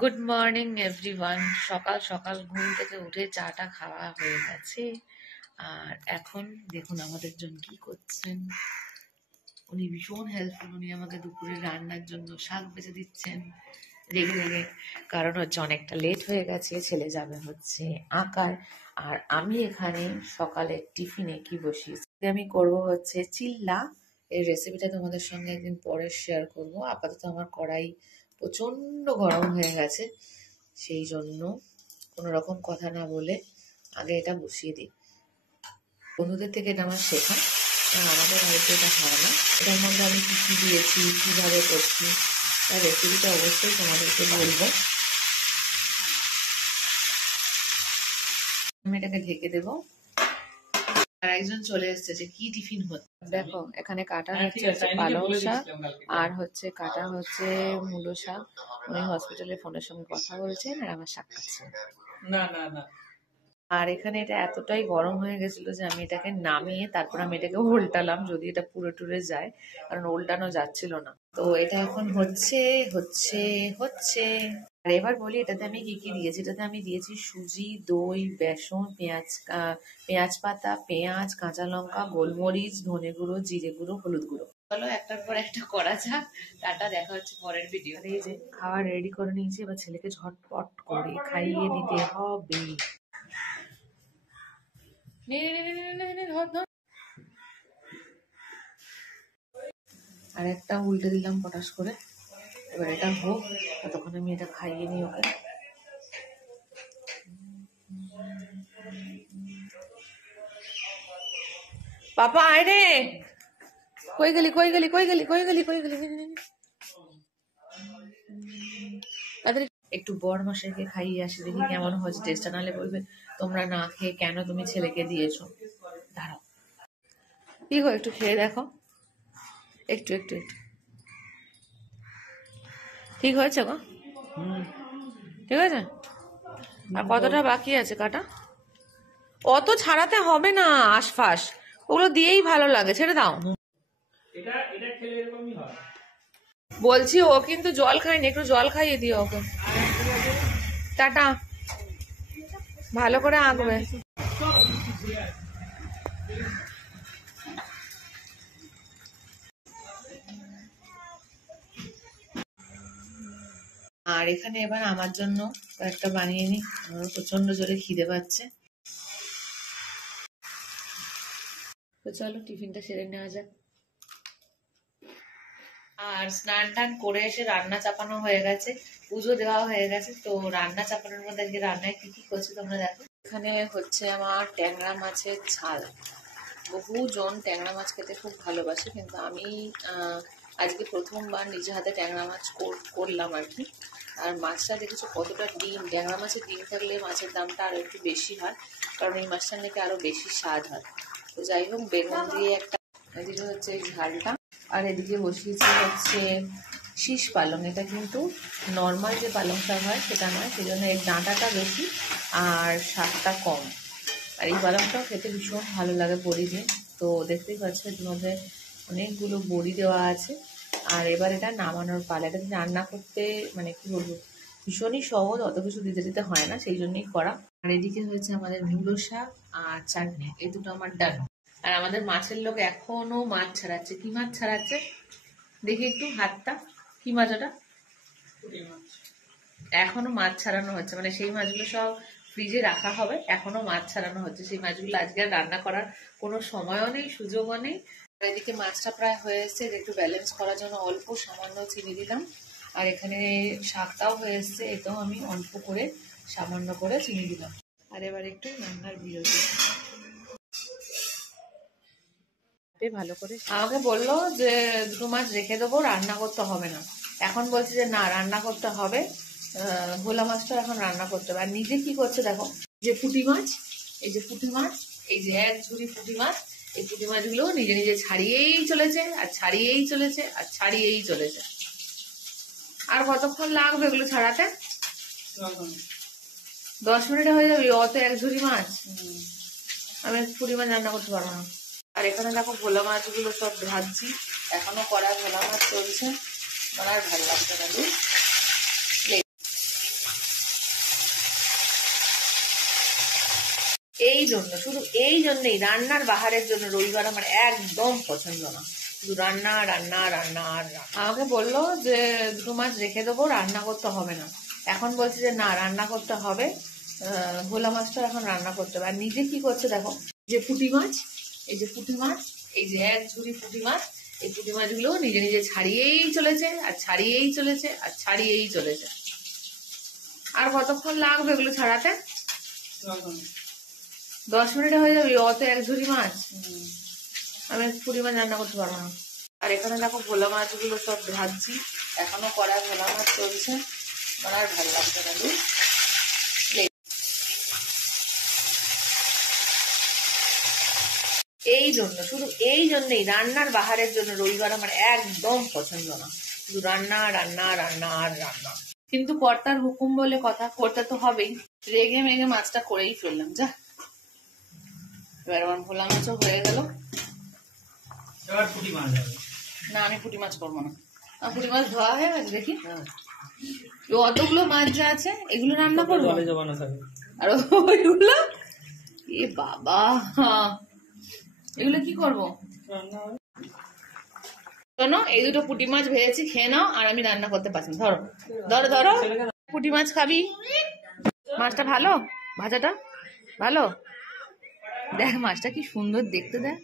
Good morning everyone. সকাল সকাল ঘুম থেকে উঠে চাটা খাওয়া হয়ে গেছে। আর এখন দেখুন আমাদের জন্য কি করছেন। উনি ভীষণ হেল্পফুল। উনি আমাকে দুপুরে রান্নার জন্য শাক বেছে দিচ্ছেন রেগে রেগে, কারণ হচ্ছে অনেকটা লেট হয়ে গেছে, ছেলে যাবে হচ্ছে আঁকায়। আর আমি এখানে সকালের টিফিনে কি বসিয়েছি, আমি করব হচ্ছে চিল্লা। এই রেসিপিটা তোমাদের সঙ্গে একদিন পরে শেয়ার করব। আপাতত আমার কড়াই প্রচন্ড গরম হয়ে গেছে, সেই জন্য কোনো রকম কথা না বলে আগে এটা বসিয়ে দিই। বন্ধুদের থেকে এটা আমার শেখা, আমাদের বাড়িতে এটা হয় না। এটার মধ্যে আমি কী কী দিয়েছি, কীভাবে করছি, তার রেসিপিটা অবশ্যই তোমাদেরকে বলবো। আমি এটাকে ঢেকে দেবো। আর একজন চলে এসছে যে কি টিফিন হচ্ছে। দেখো এখানে কাটা হচ্ছে পালং শাক, আর হচ্ছে কাটা হচ্ছে মূলো শাক। উনি হসপিটালে ফোনের সঙ্গে কথা বলছেন আর আমার শাক খাচ্ছেন। না না না। আর এখানে এটা এতটাই গরম হয়ে গেছিল যে আমি এটাকে নামিয়ে তারপর আমি এটাকে উল্টালাম, যদি এটা পুরো টুরে যায়, কারণ উল্টানো যাচ্ছিল না। তো এটা এখন হচ্ছে হচ্ছে হচ্ছে। আর এবার বলি এটাতে আমি কি কি দিয়েছি। এটাতে আমি দিয়েছি সুজি, দই, বেসন, পেঁয়াজ পাতা, পেঁয়াজ, কাঁচা লঙ্কা, গোলমরিচ, ধনে গুঁড়ো, জিরে গুঁড়ো, হলুদ গুঁড়ো। চলো একটার পর একটা করা যাক। টাটা, দেখা হচ্ছে পরের ভিডিও। এই যে খাবার রেডি করে নিয়েছি, এবার ছেলেকে ঝটপট করে খাইয়ে দিতে হবে। আর একটা উল্টে দিলাম পটাশ করে। এবার এটা হোক, ততক্ষণ আমি এটা খাইয়ে নিই ওকে। পাপা আয় রে, কই গেলি কই গেলি কই গেলি কই গেলি কই গেলি। তাড়াতাড়ি একটু বড় মশাইকে খাইয়ে আসি, দেখি কেমন হচ্ছে টেস্টটা, নাহলে বলবে তোমরা না খেয়ে কেন তুমি ছেলেকে দিয়েছো। দাঁড়াও, কি গো একটু খেয়ে দেখো, একটু একটু একটু। ঠিক হয়েছে গো? ঠিক আছে। আর কতটা বাকি আছে কাটা? অত ছাড়াতে হবে না, আশফাশ ওগুলো দিয়েই ভালো লাগে, ছেড়ে দাও। বলছি ও কিন্তু জল খায়নি, একটু জল খাইয়ে দিও ওকে। টাটা, ভালো করে আঁকবে। আর এখানে এবার আমার জন্য কয়েকটা বানিয়ে নি, আমার প্রচন্ড জোরে খিদে পাচ্ছে। তো চলো টিফিনটা সেরে নেওয়া যাক। আর স্নান টান করে এসে রান্না চাপানো হয়ে গেছে, পুজো দেওয়া হয়ে গেছে। তো রান্না চাপানোর মধ্যে আজকে রান্নায় কি কি করছি তোমরা দেখো। এখানে হচ্ছে আমার ট্যাংরা মাছের ঝাল। বহুজন ট্যাংরা মাছ খেতে খুব ভালোবাসে, কিন্তু আমি আজকে প্রথমবার নিজে হাতে ট্যাংরা মাছ করলাম আর কি। আর মাছটা দেখেছো কতটা ডিম, ট্যাংরা মাছের ডিম থাকলে মাছের দামটা আরো একটু বেশি হয়, কারণ এই মাছটা নাকি আরো বেশি স্বাদ হয়। তো যাই হোক, বেগুন দিয়ে একটা, এদিকে হচ্ছে এই ঝালটা। আর এদিকে বসিয়েছি হচ্ছে শীষ পালং। এটা কিন্তু নর্মাল যে পালং শাক হয় সেটা নয়, সেই জন্য এর ডাঁটাটা বেশি আর শাকটা কম। আর এই পালংটাও খেতে ভীষণ ভালো লাগে বড়ি দিয়ে। তো দেখতেই পাচ্ছ এর মধ্যে অনেকগুলো বড়ি দেওয়া আছে। আর এবার এটা নামানোর পালা। এটা রান্না করতে মানে কি বলবো, ভীষণই সহজ, অত কিছু দিতে দিতে হয় না, সেই জন্যই করা। আর এদিকে হয়েছে আমাদের মূলো শাক আর চাটনি, এই দুটো আমার ডান। আর আমাদের মাছের লোক এখনো মাছ ছাড়াচ্ছে। কি মাছ ছাড়াচ্ছে দেখি একটু হাতটা, কি মাছ ওটা? এখনো মাছ ছাড়ানো হচ্ছে, মানে সেই মাছগুলো সব ফ্রিজে রাখা হবে, এখনো মাছ ছাড়ানো হচ্ছে। সেই মাছগুলো আজকে আর রান্না করার কোনো সময়ও নেই, সুযোগও নেই। এদিকে মাছটা প্রায় হয়ে এসছে, একটু ব্যালেন্স করার জন্য অল্প সামান্য চিনি দিলাম। আর এখানে শাকটাও হয়ে এসছে, এটাও আমি অল্প করে সামান্য করে চিনি দিলাম। আর এবার একটু রান্নার বিরতি। ভালো করে আমাকে বললো যে দুটো মাছ রেখে দেবো, রান্না করতে হবে না। এখন বলছে যে না, রান্না করতে হবে, ভোলা মাছটা এখন রান্না করতে হবে। আর নিজে কি করছে দেখো, যে পুঁটি মাছ, এই যে পুঁটি মাছ, এই যে এক ঝুড়ি পুঁটি মাছ, এই পুঁটি মাছগুলো নিজে নিজে ছাড়িয়েই চলেছে আর ছাড়িয়েই চলেছে আর ছাড়িয়েই চলেছে। আর কতক্ষণ লাগবে এগুলো ছাড়াতে? 10 মিনিটে হয়ে যাবে অত এক ঝুড়ি মাছ। আমি পুঁটি মাছ রান্না করতে পারবো না। আর এখানে দেখো ভোলা মাছগুলো সব ভাজছি, এখনো কড়াই ভোলা মাছ চলছে, আমার আর ভালো লাগছে না। জন্য, শুধু এই জন্যই, রান্নার বাহারের জন্য রবিবার আমার একদম পছন্দ না। শুধু রান্না রান্না রান্না আর রান্না। আমাকে বললো যে 2 মাছ রেখে দেবো, রান্না করতে হবে না। এখন বলছে যে না, রান্না করতে হবে, ভোলা মাছটা এখন রান্না করতে হবে। আর নিজে কি করছে দেখো, যে পুঁটি মাছ, এই যে পুঁটি মাছ, এই যে 1 ঝুড়ি পুঁটি মাছ, এই পুঁটি মাছগুলো নিজে নিজে ছাড়িয়েই চলেছে আর ছাড়িয়েই চলেছে আর ছাড়িয়েই চলেছে। আর কতক্ষণ লাগবে এগুলো ছাড়াতে? 10 মিনিটে হয়ে যাবে অত 1 ঝুড়ি মাছ। আমি পুঁটি মাছ রান্না করতে পারবো না। আর এখানে দেখো ভোলা মাছগুলো সব ভাজছি, এখনো কড়া ভোলা মাছ চলছে, আমার আর ভালো লাগছে না। এই জন্য, শুধু এই জন্যই, রান্নার বাহারের জন্য রবিবার আমার একদম পছন্দ না। শুধু রান্না রান্না রান্না আর রান্না। কিন্তু কর্তার হুকুম বলে কথা, করতে তো হবেই। রেগে মেগে মাছটা করেই ফেললাম। যা, এবার আমার ভোলা মাছও হয়ে গেল। না, আমি পুঁটি মাছ করবো না। পুঁটি মাছ ধোয়া হয়ে গেছে, দেখি অতগুলো মাছ যা আছে এগুলো রান্না করবো, আর ওইগুলো, এ বাবা, এগুলো কি করবো? শোনো, এই 2টো পুঁটি মাছ ভেজেছি, খেয়ে নাও, আর আমি রান্না করতে পারছি না। ধরো ধরো ধরো, পুঁটি মাছ খাবি? মাছটা ভালো, ভাজাটা ভালো, দেখ মাছটা কি সুন্দর দেখতে, দেখ